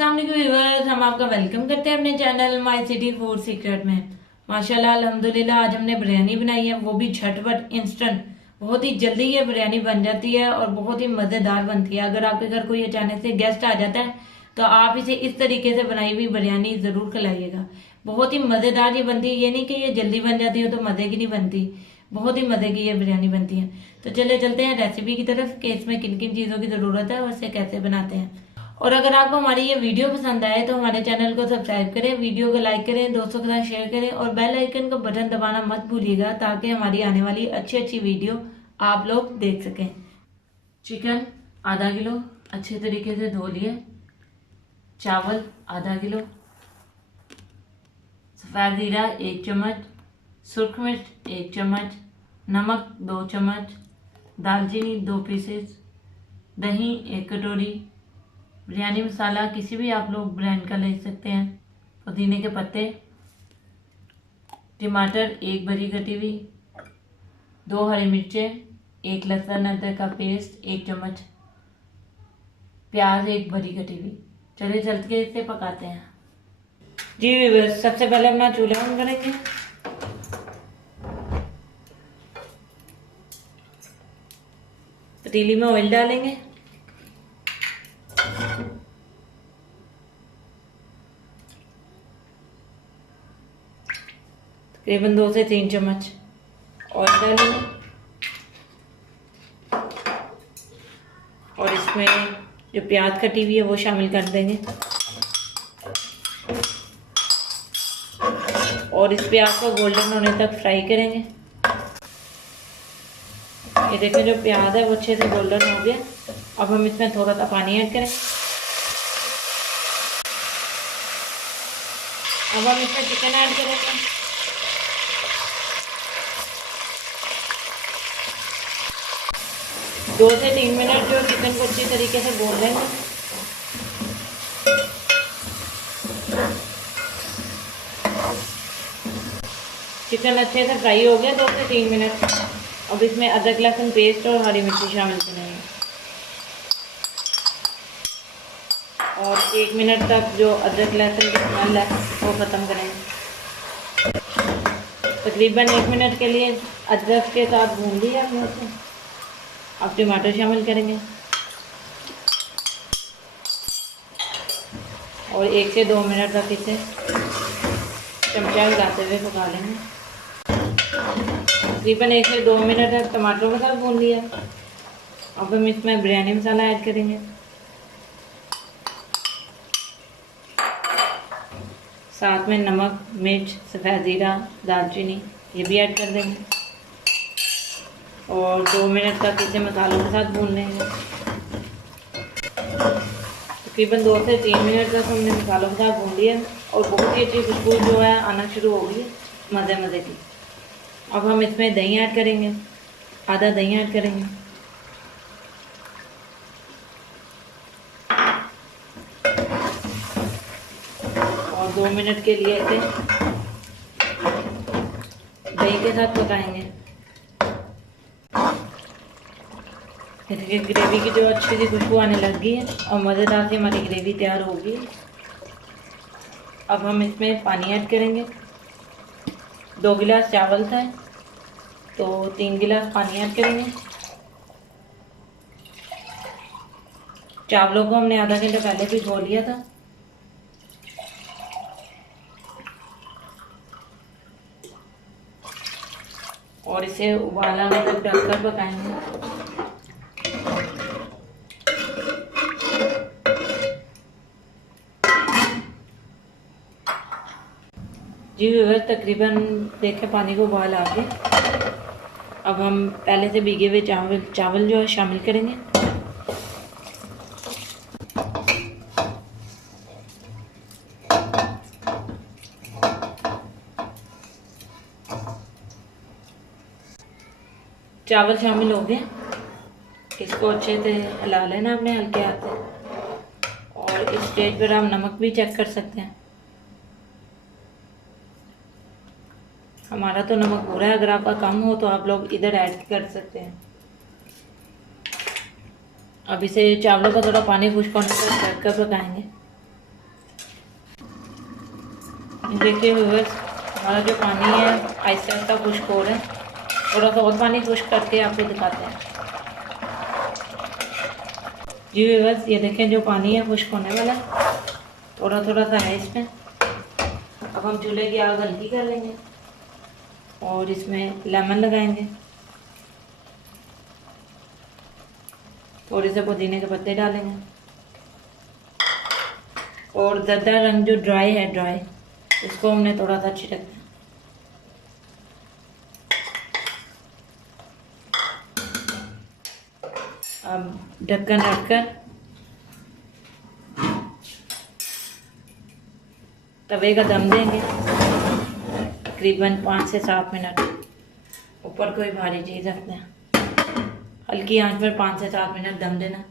अस्सलाम वालेकुम व्यूअर्स, हम आपका वेलकम करते हैं अपने channel my city food secret में। माशाल्लाह अल्हम्दुलिल्लाह आज हमने बिरयानी बनाई है, वो भी झटपट इंस्टेंट। बहुत ही जल्दी ये बिरयानी बन जाती है और बहुत ही मज़ेदार बनती है। अगर आपके घर कोई अचानक से गेस्ट आ जाता है तो आप इसे इस तरीके से बनाई हुई बिरयानी ज़रूर खिलाइएगा। बहुत ही मज़ेदार ये बनती है, ये नहीं कि ये जल्दी बन जाती है तो मज़े की नहीं बनती, बहुत ही मज़े की ये बिरयानी बनती है। तो चले चलते हैं रेसिपी की तरफ कि इसमें किन किन चीज़ों की ज़रूरत है और इसे कैसे बनाते हैं। और अगर आपको हमारी ये वीडियो पसंद आए तो हमारे चैनल को सब्सक्राइब करें, वीडियो को लाइक करें, दोस्तों के साथ शेयर करें और बेल आइकन को बटन दबाना मत भूलिएगा ताकि हमारी आने वाली अच्छी अच्छी वीडियो आप लोग देख सकें। चिकन आधा किलो अच्छे तरीके से धो लिए, चावल आधा किलो, सफ़ेद ज़ीरा 1 चम्मच, सुर्ख मिर्च 1 चम्मच, नमक 2 चम्मच, दालचीनी 2 पीसेस, दही 1 कटोरी, बिरयानी मसाला किसी भी आप लोग ब्रांड का ले सकते हैं, पुदीने के पत्ते, टमाटर 1 बड़ी कटी हुई, 2 हरी मिर्चें, 1 लहसुन अदरक का पेस्ट 1 चम्मच, प्याज 1 बड़ी कटी हुई। चलिए चल के इसे पकाते हैं। जी सबसे पहले अपना चूल्हा ऑन करेंगे। पतीली में ऑयल डालेंगे, तकरीबन 2 से 3 चम्मच ऑयल डालेंगे और इसमें जो प्याज कटी हुई है वो शामिल कर देंगे और इस प्याज को गोल्डन होने तक फ्राई करेंगे। ये देखें जो प्याज है वो अच्छे से गोल्डन हो गया। अब हम इसमें थोड़ा सा पानी ऐड करें। अब हम इसमें चिकन ऐड करेंगे। दो से 3 मिनट जो चिकन को अच्छी तरीके से भून लेंगे। चिकन अच्छे से फ्राई हो गया 2 से 3 मिनट। अब इसमें अदरक लहसुन पेस्ट और हरी मिर्ची शामिल करेंगे और 1 मिनट तक जो अदरक लहसुन की स्मेल है वो ख़त्म करेंगे। तकरीबन 1 मिनट के लिए अदरक के साथ भून लिया हमने उसे। अब टमाटर शामिल करेंगे और 1 से 2 मिनट तक इसे चमचा हिलाते हुए पका लेंगे। तकरीबन 1 से 2 मिनट तक टमाटरों के साथ भून लिया। अब हम इसमें बिरयानी मसाला ऐड करेंगे, साथ में नमक, मिर्च, सफ़ेद ज़ीरा, दालचीनी ये भी ऐड कर देंगे और 2 मिनट तक इसे मसालों के साथ भून लेंगे। तकरीबन 2 से 3 मिनट तक हमने मसालों के साथ भून लिया और बहुत ही अच्छी खुशबू जो है आना शुरू हो गई है मज़े मज़े की। अब हम इसमें दही ऐड करेंगे, आधा दही ऐड करेंगे और 2 मिनट के लिए इसे दही के साथ पकाएंगे। इसकी ग्रेवी की जो अच्छी सी खुशबू आने लग गई है और मज़ेदार सी हमारी ग्रेवी तैयार होगी। अब हम इसमें पानी ऐड करेंगे। 2 गिलास चावल था तो 3 गिलास पानी ऐड करेंगे। चावलों को हमने आधा घंटा पहले भिगो लिया था। और इसे उबाल आने तक ढककर पकाएंगे। जी व्यूअर्स तकरीबन देखें पानी को उबाल आ गया। अब हम पहले से भीगे हुए चावल जो है शामिल करेंगे। चावल शामिल हो गए, इसको अच्छे से हिला लेना अपने हल्के हाथ से और इस स्टेज पर आप नमक भी चेक कर सकते हैं। हमारा तो नमक पूरा है, अगर आपका कम हो तो आप लोग इधर ऐड कर सकते हैं। अब इसे चावलों का थोड़ा पानी खुश्क होने तक ढक कर पकाएंगे। देखिए व्यूअर्स, हमारा जो पानी है आहिस्ता आहिस्ता खुश्क हो रहा है। थोड़ा सा और पानी खुश्क करके आपको दिखाते हैं। जी व्यूअर्स, ये देखें जो पानी है खुश्क होने वाला है, थोड़ा थोड़ा सा है इसमें। अब हम चूल्हे की आग हल्की कर लेंगे और इसमें लेमन लगाएंगे, थोड़े से पुदीने के पत्ते डालेंगे और ज़्यादा रंग जो ड्राई है, ड्राई, इसको हमने थोड़ा सा छिड़कना है। अब ढक्कन रखकर तवे का दम देंगे तकरीबन 5 से 7 मिनट। ऊपर कोई भारी चीज़ रखते हैं, हल्की आंच पर 5 से 7 मिनट दम देना।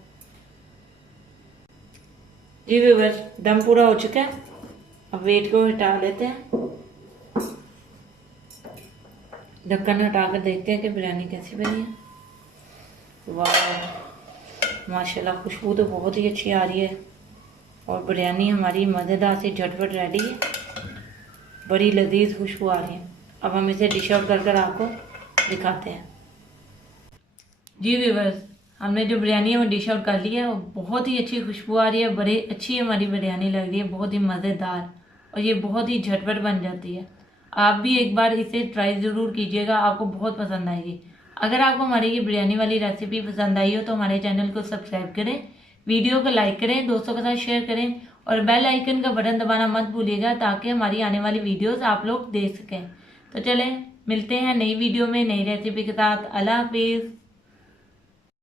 जी व्यूअर्स, दम पूरा हो चुका है। अब वेट को हटा लेते हैं, ढक्कन हटाकर देखते हैं कि बिरयानी कैसी बनी है। वाह माशाल्लाह, खुशबू तो बहुत ही अच्छी आ रही है और बिरयानी हमारी मज़ेदार सी झटपट रेडी है। बड़ी लजीज खुशबू आ रही है। अब हम इसे डिश आउट कर आपको दिखाते हैं। जी व्यूअर्स, हमने जो बिरयानी है वो डिश आउट कर लिया है। बहुत ही अच्छी खुशबू आ रही है, बड़ी अच्छी हमारी बिरयानी लग रही है, बहुत ही मज़ेदार, और ये बहुत ही झटपट बन जाती है। आप भी एक बार इसे ट्राई ज़रूर कीजिएगा, आपको बहुत पसंद आएगी। अगर आपको हमारी ये बिरयानी वाली रेसिपी पसंद आई हो तो हमारे चैनल को सब्सक्राइब करें, वीडियो को लाइक करें, दोस्तों के साथ शेयर करें और बेल आइकन का बटन दबाना मत भूलिएगा ताकि हमारी आने वाली वीडियोस आप लोग देख सकें। तो चलें, मिलते हैं नई वीडियो में नई रेसिपी के साथ। अल्लाह हाफिज़।